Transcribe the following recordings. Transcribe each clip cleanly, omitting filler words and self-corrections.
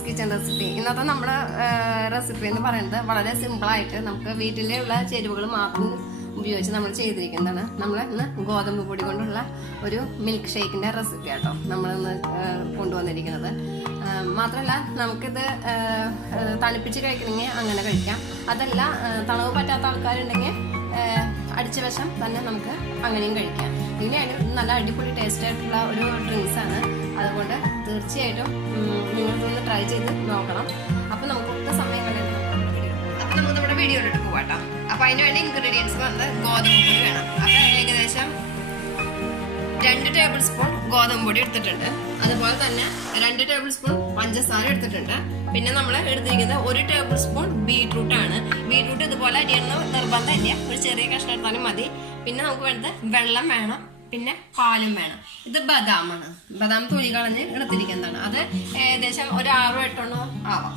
അമ്മൂസ് kitchen recipe. ഇന്നത്തെ നമ്മുടെ recipe എന്ന് പറയുന്നത് വളരെ സിമ്പിളായിട്ട് നമുക്ക് വീട്ടിലുള്ള ചേരുവകൾ മാത്രം ഉപയോഗിച്ച് നമ്മൾ ചെയ്തിരിക്കുന്നതാണ്. നമ്മൾ ഇന്ന് ഗോതമ്പ് പൊടി കൊണ്ടുള്ള ഒരു മിൽക്ക് ഷേക്കിൻ്റെ റെസിപ്പി ആട്ടോ നമ്മളിന്ന് കൊണ്ടുവന്നിരിക്കുന്നത്. മാത്രമല്ല നമുക്കിത് തണുപ്പിച്ച് കഴിക്കണമെങ്കിൽ അങ്ങനെ കഴിക്കാം. അതല്ല തണുവ് പറ്റാത്ത ആൾക്കാരുണ്ടെങ്കിൽ അടിച്ച വശം തന്നെ നമുക്ക് അങ്ങനെയും കഴിക്കാം. ഇങ്ങനെയാണ് നല്ല അടിപൊളി ടേസ്റ്റ് ആയിട്ടുള്ള ഒരു ഡ്രിങ്ക്സാണ്. അതുകൊണ്ട് തീർച്ചയായിട്ടും നിങ്ങൾക്കൊന്ന് ട്രൈ ചെയ്ത് നോക്കണം. അപ്പോൾ നമുക്ക് ഒട്ടും സമയം കളയുന്നത്. അപ്പോൾ നമുക്ക് നമ്മുടെ വീഡിയോയിലോട്ട് പോകാട്ടോ. അപ്പോൾ അതിന് വേണ്ടി ഇൻഗ്രീഡിയൻസ് വന്ന് ഗോതമ്പ് പൊടി വേണം. അപ്പോൾ ഏകദേശം 2 ടേബിൾ സ്പൂൺ ഗോതമ്പ് പൊടി എടുത്തിട്ടുണ്ട്. അതുപോലെ തന്നെ 2 ടേബിൾ സ്പൂൺ പഞ്ചസാര എടുത്തിട്ടുണ്ട്. പിന്നെ നമ്മൾ എടുത്തിരിക്കുന്നത് 1 ടേബിൾ സ്പൂൺ ബീട്രൂട്ട് ആണ്. ബീട്രൂട്ട് ഇതുപോലെ അരിയണം നിർബന്ധമില്ല, ഒരു ചെറിയ കഷ്ണം എടുത്താലും മതി. പിന്നെ നമുക്ക് വേണ്ടത് വെള്ളം വേണം, പിന്നെ പാലും വേണം. ഇത് ബദാമാണ്. ബദാം തൊലി കളഞ്ഞ് എടുത്തിരിക്കുന്നതാണ്. അത് ഏകദേശം ഒരു 6-8 ആവാം,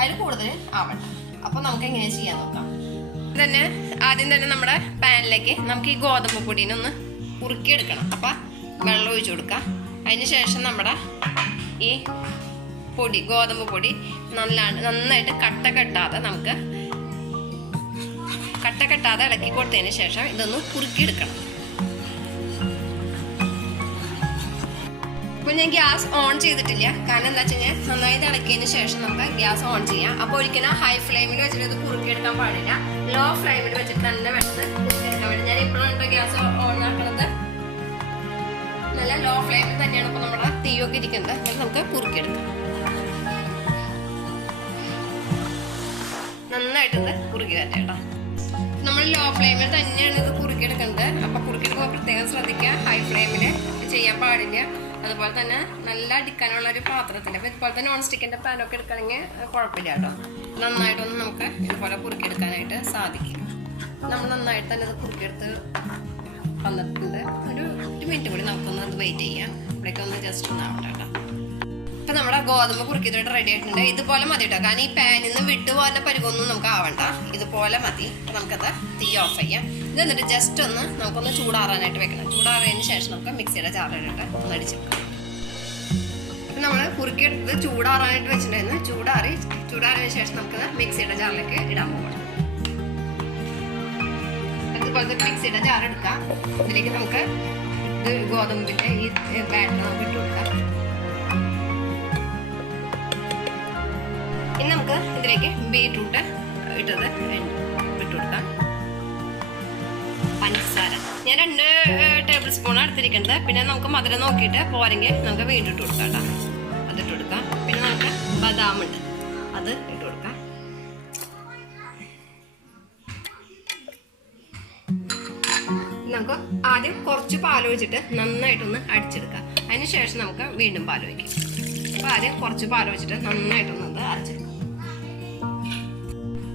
അതിൽ കൂടുതൽ ആവട്ടെ. അപ്പൊ നമുക്ക് എങ്ങനെ ചെയ്യാൻ നോക്കാം. ആദ്യം തന്നെ നമ്മുടെ പാനിലേക്ക് നമുക്ക് ഈ ഗോതമ്പ് പൊടിനൊന്ന് കുറുക്കിയെടുക്കണം. അപ്പൊ വെള്ളം ഒഴിച്ചു കൊടുക്കാം. അതിന് ശേഷം നമ്മുടെ ഈ പൊടി ഗോതമ്പ് പൊടി നന്നായിട്ട് കട്ട കെട്ടാതെ ഇളക്കി കൊടുത്തതിന് ശേഷം ഇതൊന്ന് കുറുക്കിയെടുക്കണം. ഇപ്പൊ ഞാൻ ഗ്യാസ് ഓൺ ചെയ്തിട്ടില്ല. കാരണം എന്താ വെച്ച് കഴിഞ്ഞാൽ നന്നായി ഇളക്കിയതിന് ശേഷം നമുക്ക് ഗ്യാസ് ഓൺ ചെയ്യാം. അപ്പോൾ ഒരിക്കലും ഹൈ ഫ്ലെയിമിൽ വെച്ചിട്ട് ഇത് കുറുക്കിയെടുക്കാൻ പാടില്ല. ലോ ഫ്ലെയിമിൽ വെച്ചിട്ട് തന്നെ വേണ്ടത് കുറുക്കിയെടുക്കാൻ വേണ്ടി. ഞാൻ ഇപ്പോഴും ഗ്യാസ് ഓൺ ആക്കുന്നത് നല്ല ലോ ഫ്ലെയിമിൽ തന്നെയാണ് ഇപ്പൊ നമ്മുടെ തീയൊക്കെ ഇരിക്കുന്നത്. അത് നമുക്ക് കുറുക്കിയെടുക്കാം. നന്നായിട്ട് ഇത് കുറുക്കി വരട്ടെ കേട്ടോ. നമ്മൾ ലോ ഫ്ലെയിമിൽ തന്നെയാണ് ഇത് കുറുക്കിയെടുക്കുന്നത്. അപ്പൊ കുറുക്കിയെടുക്കുമ്പോൾ പ്രത്യേകം ശ്രദ്ധിക്കുക, ഹൈ ഫ്ലെയിമിൽ ചെയ്യാൻ പാടില്ല. അതുപോലെ തന്നെ നല്ല അടിക്കാനുള്ള ഒരു പാത്രത്തിൽ, അപ്പൊ ഇതുപോലെ തന്നെ നോൺ സ്റ്റിക്കിന്റെ പാനൊക്കെ എടുക്കണമെങ്കിൽ കുഴപ്പമില്ല കേട്ടോ. നന്നായിട്ടൊന്ന് നമുക്ക് ഇതുപോലെ കുറുക്കിയെടുക്കാനായിട്ട് സാധിക്കും. നമ്മൾ നന്നായിട്ട് തന്നെ ഇത് കുറുക്കിയെടുത്ത് വന്നിട്ടുണ്ട്. ഒരു മിനിറ്റ് കൂടി നമുക്കൊന്ന് അത് വെയിറ്റ് ചെയ്യാം. ഇവിടേക്ക് ഒന്ന് ജസ്റ്റ് ഒന്ന് ആവട്ടെ കേട്ടോ. ഇപ്പൊ നമ്മുടെ ഗോതമ്പ് കുറുക്കിയതായിട്ട് റെഡി ആയിട്ടുണ്ട്. ഇതുപോലെ മതി കേട്ടോ. കാരണം ഈ പാനിൽ നിന്ന് വിട്ടുപോകുന്ന പരിവൊന്നും നമുക്ക് ആവണ്ട. ഇതുപോലെ മതി. നമുക്കത് തീ ഓഫ് ചെയ്യാം. ഇത് എന്നിട്ട് ജസ്റ്റ് ഒന്ന് നമുക്കൊന്ന് ചൂടാറാനായിട്ട് വെക്കണം. ചൂടാറിയതിന് ശേഷം നമുക്ക് മിക്സിയുടെ ജാറിലിട്ട് ഒന്ന് അടിച്ചെടുക്കാം. ഇപ്പം നമ്മൾ കുറുക്കിയെടുത്ത് ചൂടാറാനായിട്ട് വെച്ചിട്ടുണ്ടായിരുന്നു. ചൂടാറിയതിന് ശേഷം നമുക്കത് മിക്സിയുടെ ജാറിലേക്ക് ഇടാൻ പോകണം. അതുപോലത്തെ മിക്സിയുടെ ജാർ എടുക്കാം. ഇതിലേക്ക് നമുക്ക് ഇത് ഗോതമ്പിന്റെ ഈ ബാറ്റർ നമുക്ക് ഇട്ട് കൊടുക്കാം. ഇനി നമുക്ക് ഇതിലേക്ക് ബീട്രൂട്ട് ഇട്ടത് ഇട്ട് കൊടുക്കാം. പഞ്ചസാര ഞാൻ 2 ടേബിൾ സ്പൂൺ എടുത്തിരിക്കുന്നത്. പിന്നെ നമുക്ക് മധുരം നോക്കിയിട്ട് പോരെങ്കിൽ നമുക്ക് വീണ്ടും ഇട്ട് കൊടുക്കാം കേട്ടോ. അതിട്ട് കൊടുക്കാം. പിന്നെ നമുക്ക് ബദാം ഉണ്ട്, അത് ഇട്ട് കൊടുക്കാം. നമുക്ക് ആദ്യം കുറച്ച് പാൽ ഒഴിച്ചിട്ട് നന്നായിട്ടൊന്ന് അടിച്ചെടുക്കാം. അതിന് ശേഷം നമുക്ക് വീണ്ടും പാൽ ഒഴിക്കാം. അപ്പൊ ആദ്യം കുറച്ച് പാൽ ഒഴിച്ചിട്ട് നന്നായിട്ടൊന്ന് അത് അരച്ചെടുക്കാം.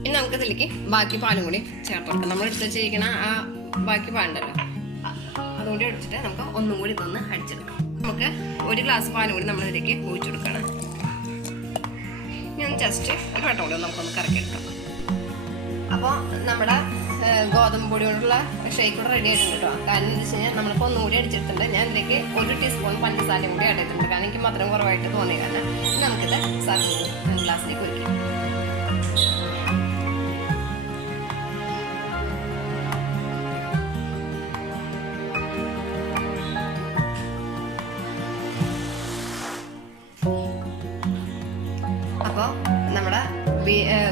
ഇനി നമുക്ക് ഇതിലേക്ക് ബാക്കി പാലും കൂടി ചേർത്ത് കൊടുക്കാം. നമ്മൾ എടുത്ത് വെച്ചിരിക്കണ ആ ബാക്കി പാലുണ്ടല്ലോ, അതുകൂടി ഒഴിച്ചിട്ട് നമുക്ക് ഒന്നും കൂടി ഇതൊന്ന് അടിച്ചെടുക്കാം. നമുക്ക് 1 ഗ്ലാസ് പാലും കൂടി നമ്മൾ ഇതിലേക്ക് ഒഴിച്ചു കൊടുക്കണം. ഞാൻ ജസ്റ്റ് ഒരു വട്ടം കൂടി നമുക്കൊന്ന് കറക്കിയെടുക്കാം. അപ്പോൾ നമ്മുടെ ഗോതമ്പ് പൊടി കൊണ്ടുള്ള ഷേക്ക് കൂടെ റെഡി ആയിട്ടുണ്ട് കേട്ടോ. കാരണം എന്താ വെച്ച് കഴിഞ്ഞാൽ നമ്മളിപ്പോൾ ഒന്നും കൂടി അടിച്ചിട്ടുണ്ട്. ഞാൻ ഇതിലേക്ക് 1 ടീസ്പൂൺ പഞ്ചസാരയും കൂടി ആഡ് ചെയ്തിട്ടുണ്ട്. കാരണം എനിക്ക് മധുരം കുറവായിട്ട് തോന്നി. കാരണം നമുക്കിത് സർവിങ് ഗ്ലാസ്സിലേക്ക് ഒഴിക്കാം. അപ്പോൾ നമ്മുടെ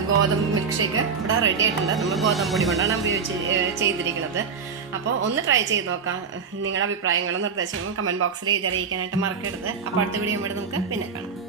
ഗോതമ്പ് മിൽക്ക് ഷേക്ക് ഇവിടെ റെഡി ആയിട്ടുണ്ട്. നമ്മൾ ഗോതമ്പ് പൊടി കൊണ്ടാണ് ചെയ്തിരിക്കുന്നത്. അപ്പോൾ ഒന്ന് ട്രൈ ചെയ്ത് നോക്കാം. നിങ്ങളുടെ അഭിപ്രായങ്ങളും നിർദ്ദേശങ്ങളും കമൻറ്റ് ബോക്സിൽ എഴുതി അറിയിക്കാനായിട്ട് മറക്കരുത്. അപ്പോൾ അടുത്ത വീഡിയോ നമുക്ക് പിന്നെ കാണാം.